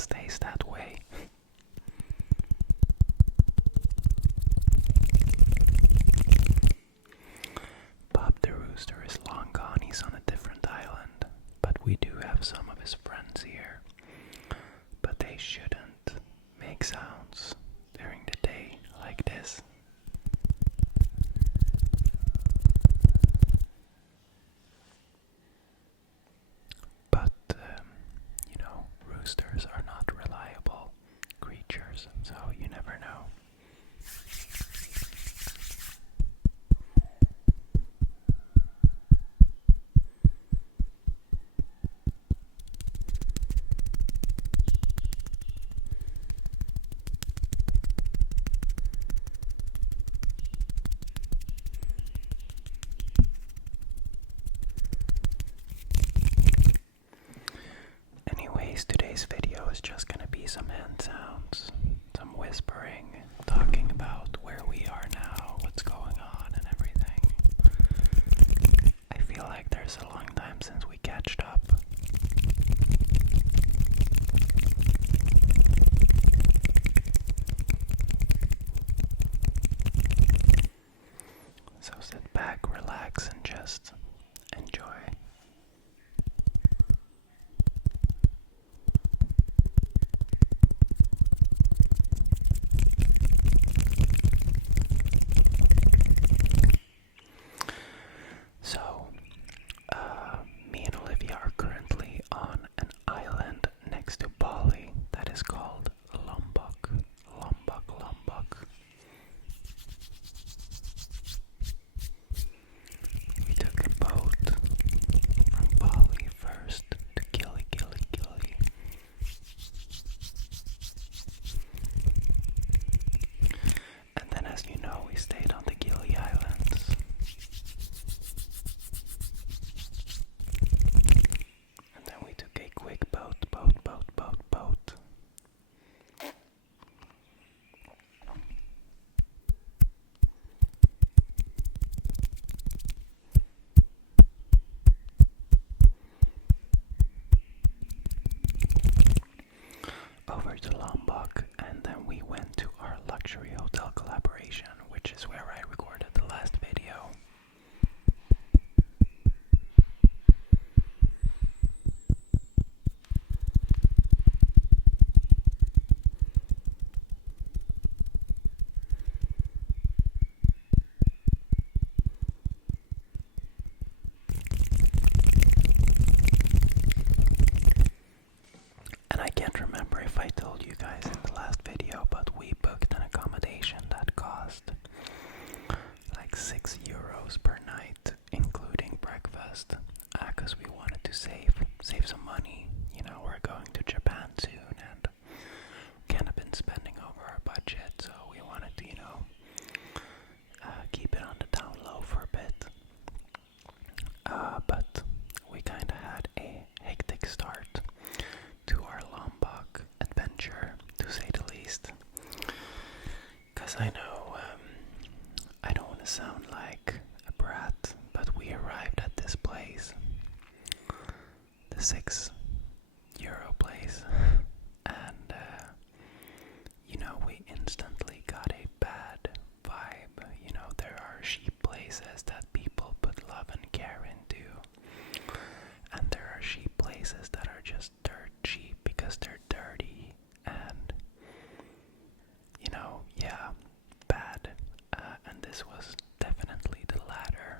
it stays that way. Bob the rooster is long gone, he's on a different island, but we do have some of his friends here. But they shouldn't make sounds during the day like this. But, roosters are not reliable creatures, so you never know. Anyways, today's video is just gonna be some hand sounds, some whispering, talking about where we are now, what's going on and everything. I feel like there's a long time since we catched up. So sit back, relax, and just enjoy. So, me and Olivia are currently on an island next to Bali that is called Lombok. Lombok. We took a boat from Bali first to Gili. And then, as you know, we stayed on the Gili Islands. And then we took a quick boat. Over to Lombok, and then we went to our luxury hotel collaboration, which is where I recorded the last video. And I can't remember if I told you guys in the last video, but we booked an accommodation that cost like €6 per night, including breakfast, because we wanted to save some money. You know, we're going to Japan soon, and kind of been spending over our budget, so we wanted to, keep it on the down low for a bit. But we kind of had a hectic start to our Lombok adventure, to say the least. Because I know I don't want to sound like a brat, but we arrived at this place, the €6 place, and we instantly got a bad vibe. There are cheap places that people put love and care into, and there are cheap places that are just dirt cheap because they're dirty and bad, and this was definitely the latter.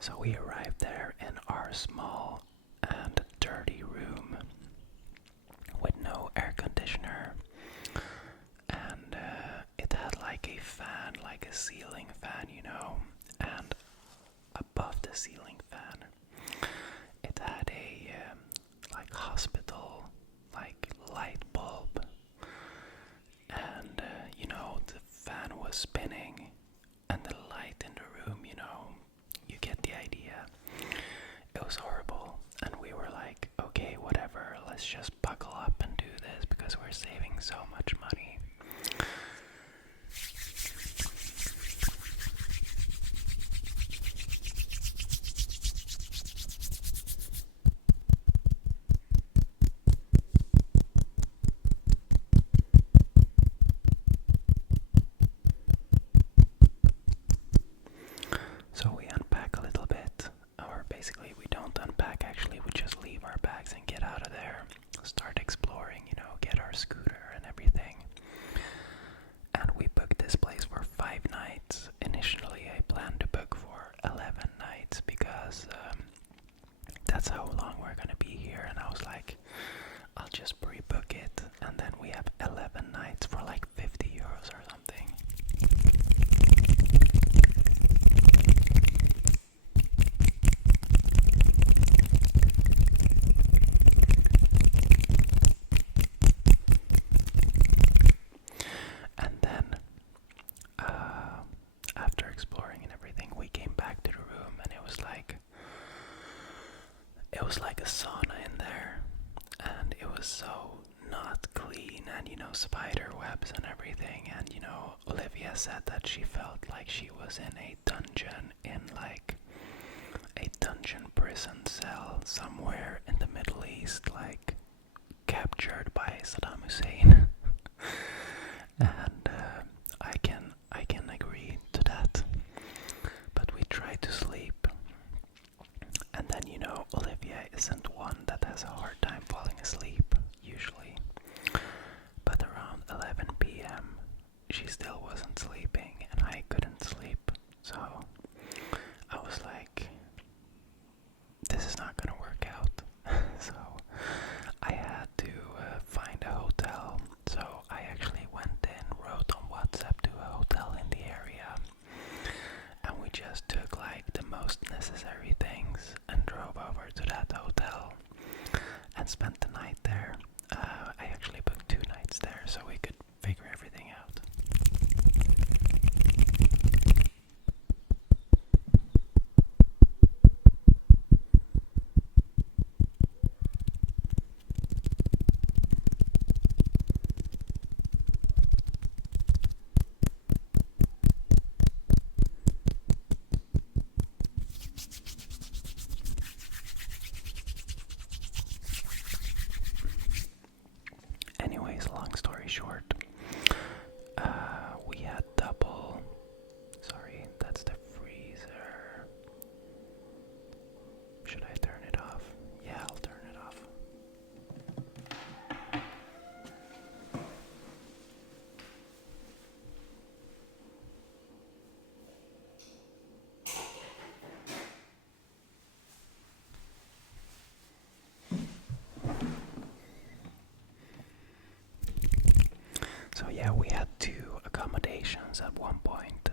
So we arrived there in our small and dirty room with no air conditioner, and it had like a fan, like a ceiling fan, and above the ceiling fan it had a like hospital like light bulb, and the fan was spinning and the light bags and get out of there, start exploring, get our scooter and everything. And we booked this place for 5 nights. Initially, I planned to book for 11 nights because that's how long we're gonna be here. And I was like, I'll just pre-book it, and then we have 11 nights for like 50 euros or something. And then, after exploring and everything, we came back to the room, and it was like a sauna in there, and it was so not clean, and spider webs and everything. And Olivia said that she felt like she was in a dungeon, in like a dungeon prison cell somewhere in the Middle East, like captured by Saddam Hussein. And I can agree to that. But we tried to sleep, and then Olivia isn't one that has a hard time falling asleep usually. But around 11 p.m. she still wasn't sleeping, and I couldn't sleep. So I was like, this is not gonna work out. So I had to find a hotel. So I actually went in, wrote on WhatsApp to a hotel in the area, and we just took like the most necessary things and drove over to that hotel and spent the night there. I actually booked 2 nights there so we could figure everything out. Anyways, long story short, we had double. Sorry, that's the freezer. Should I turn it off? Yeah, I'll turn it off. So yeah, we had 2 accommodations at one point.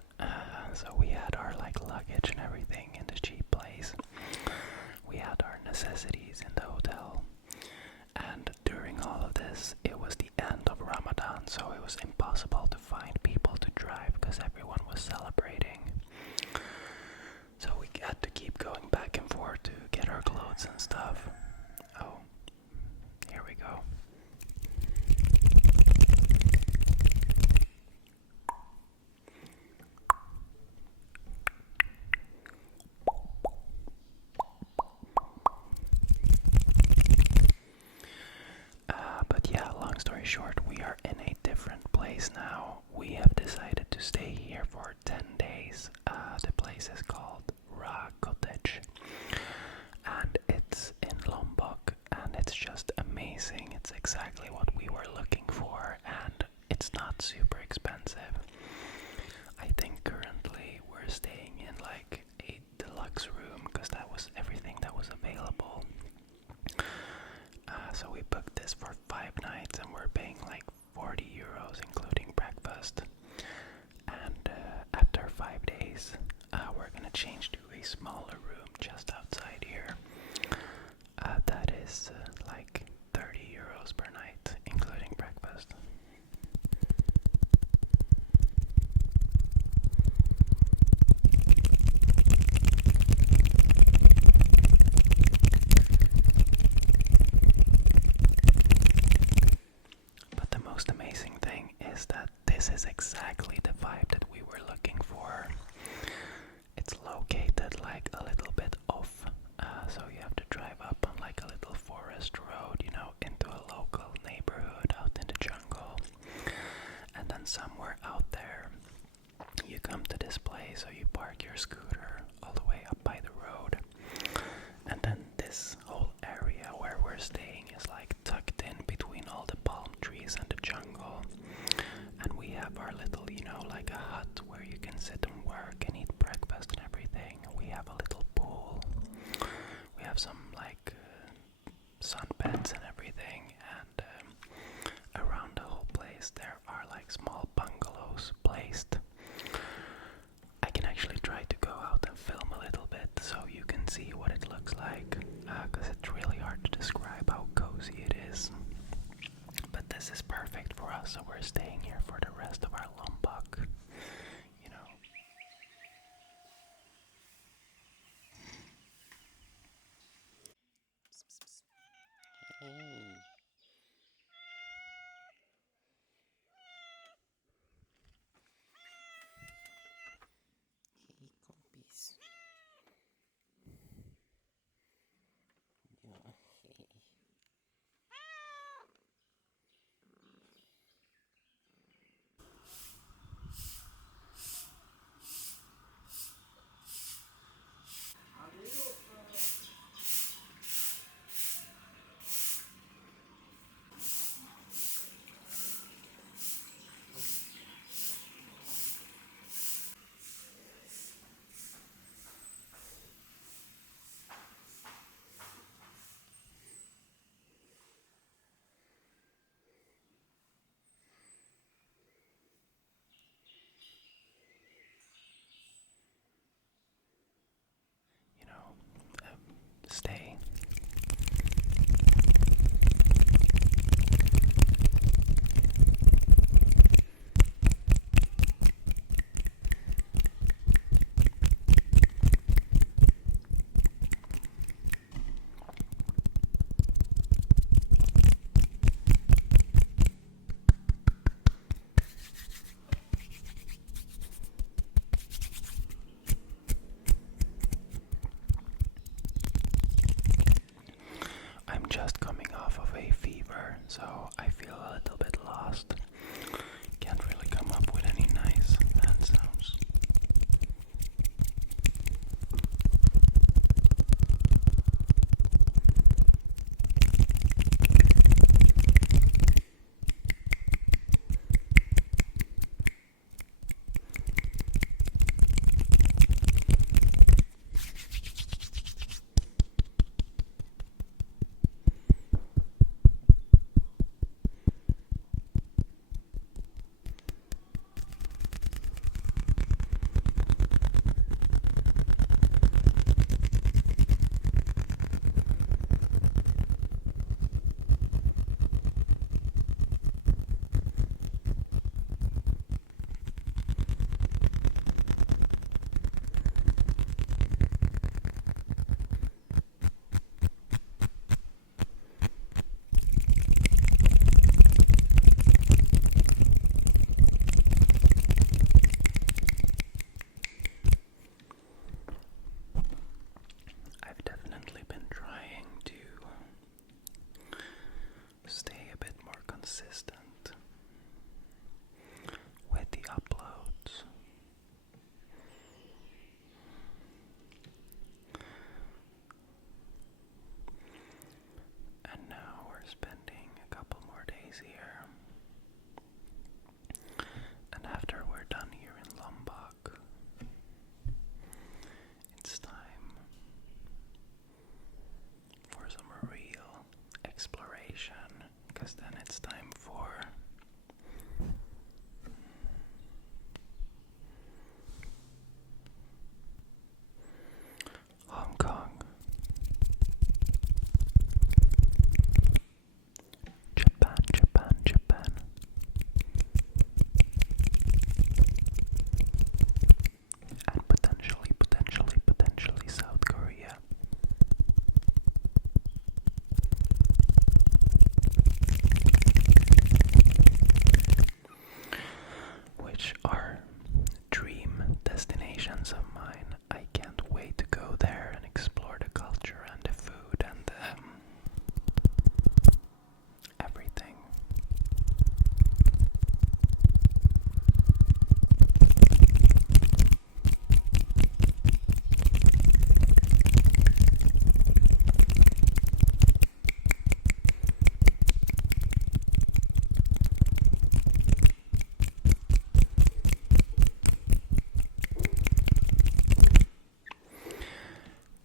So we had our like luggage and everything in the cheap place. We had our necessities in the hotel. And during all of this, it was the end of Ramadan, so it was impossible to find people to drive because everyone was celebrating. So we had to keep going back and forth to get our clothes and stuff. Oh, here we go. But yeah, long story short, we are in a different place now. We have decided to stay here for 10 days. The place is called Ra Cottage, and it's in Lombok, and it's just amazing. It's exactly what we were looking for, and it's not super expensive. I think currently we're staying in like a deluxe room because that was everything that was available. So we booked this for 5 nights, and we're paying like 40 euros including breakfast. And after 5 days, we're gonna change to a smaller room just outside here. That is like 30 euros per night including breakfast. But the most amazing thing is that this is exactly the vibe that we were looking for. It's located like a little bit off, so you have to drive up on like a little forest road, into a local neighborhood out in the jungle. And then somewhere out there, you come to this place, so you park your scooter all the way up by the road. And then this whole area where we're see what it looks like, because it's really hard to describe how cozy it is. But this is perfect for us, so we're staying here for the rest of our Lombok, you know. Hey, hey, compis. Yeah, hey. You know, stay. I'm just coming off of a fever, so I feel a little bit lost. Can't really come up with any nice hand sounds. I've definitely been trying to stay a bit more consistent with the uploads. And now we're spending a couple more days here. And after we're done here in Lombok, it's time for some real exploration, because then it's time for Hong Kong, Japan, Japan, Japan, and potentially South Korea. Which are dream destinations of mine. I can't wait to go there and explore the culture and the food and everything.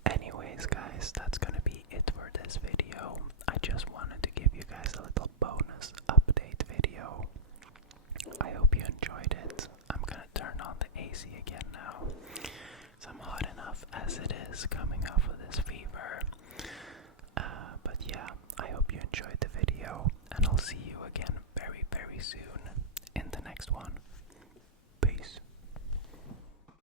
Anyways, guys, that's gonna be it for this video. I just wanted to give you guys a little bonus update video. I hope you enjoyed it. I'm gonna turn on the AC again now. So I'm hot enough as it is coming off of this enjoyed the video, and I'll see you again very, very soon in the next one.